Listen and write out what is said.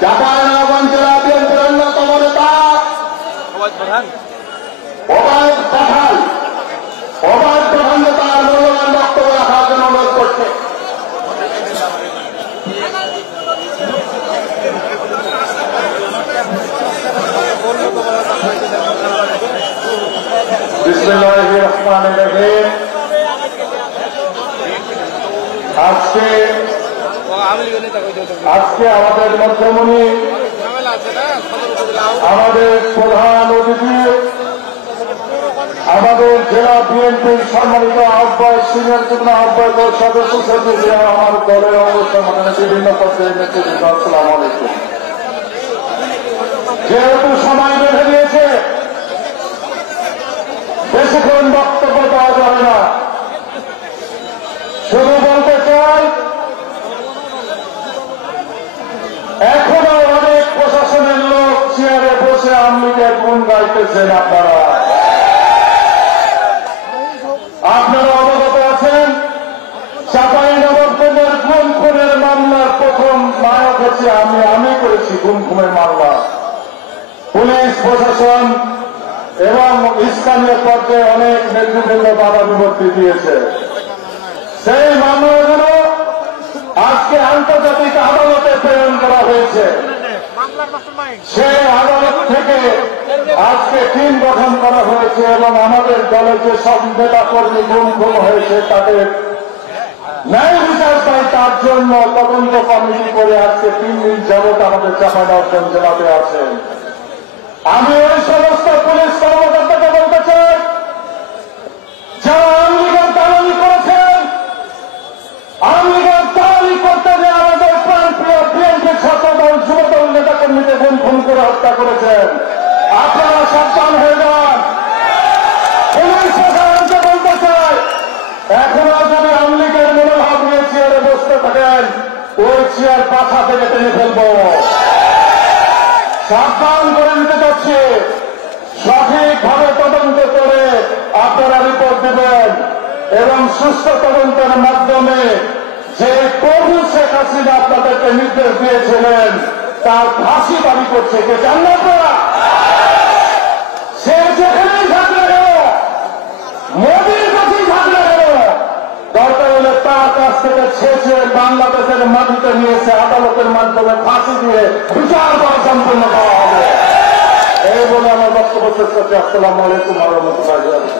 চাঁপাইনবাবগঞ্জ জেলা বিএনপির অন্যতম নেতা ওবায়দ পাঠান তার মূল্যবান বক্তব্য রাখার জন্য অনুরোধ করছে। বিসমিল্লাহির রহমানির রহিম। আজকে আমাদের মধ্যমণি আমাদের প্রধান অতিথি আমাদের জেলা বিএনপির সম্মানিত আহ্বায়ক সিনিয়র যুগ্ম আহ্বায়ক ও সদস্য সচিব আমার দলের অবস্থা মানে বিভিন্ন পর্যায়ে নেতৃবৃন্দ, আসসালামু আলাইকুম। যেহেতু সময় বেঁধে দিয়েছে, বেশিক্ষণ বক্তব্য দেওয়া যাবে না। শুধু বলতে চাই, এখনো অনেক প্রশাসনের লোক চেয়ারে বসে আওয়ামী লীগের গুণ গাইতেছেন। আপনারা অবগত আছেন, চাঁপাইনবাবগঞ্জের গুম খুনের মামলার প্রথম নায়ক হচ্ছে আমি করেছি গুম খুনের মামলা। পুলিশ প্রশাসন এবং স্থানীয় পর্যায়ে অনেক নেতৃবৃন্দ বাধা বিপত্তি দিয়েছে। সেই মামলাগুলো আজকে আন্তর্জাতিক আদালতে প্রেরণ করা হয়েছে। সেই আদালত থেকে আজকে টিম গঠন করা হয়েছে এবং আমাদের দলের যে সব নেতা কর্মী গুম হয়েছে তাদের ন্যায় বিচার পায় তার জন্য তদন্ত কমিটি করে আজকে 3 দিন যাবৎ আমাদের চাঁপাইনবাবগঞ্জ জেলাতে আছেন। আমি ওই সমস্ত পুলিশ কর্মকর্তাকে বলতে চাই, যারা আওয়ামী লীগের দালালি করেছেন, আওয়ামী লীগের দালালি করতে যে আমাদের প্রাণপ্রিয় বিএনপির ছাত্রদল যুবদল নেতাকর্মীকে খুন করে হত্যা করেছেন, আপনারা সাবধান হয়ে যান। পুলিশ প্রশাসনকে বলতে চাই, এখনো যদি আওয়ামী লীগের মনোভাব নিয়ে চেয়ারে বসতে থাকেন, ওই চেয়ার পাছা থেকে টেনে ফেলবো। সাবধান করে নিতে যাচ্ছে, সঠিকভাবে তদন্ত করে আপনারা রিপোর্ট দেবেন এবং সুস্থ তদন্তের মাধ্যমে যে প্রভু শেখ হাসিনা আপনাদেরকে নির্দেশ দিয়েছিলেন তার ফাঁসি দাবি করছে কে জানেন আপনারা? সে যেখানেই থাকলে গেল, মোদীর কাছেই থাকলে গেল, দরকার হলে তার কাছ থেকে ছেঁচে বাংলাদেশের মাটিতে নিয়েছে আদালতের মাধ্যমে ফাঁসি দিয়ে বিচার করা সম্পন্ন করা হবে। এই বলে আমার বক্তব্য শেষ করছি। আসসালামু আলাইকুম ওয়া রাহমাতুল্লাহি ওয়া বারাকাতুহু।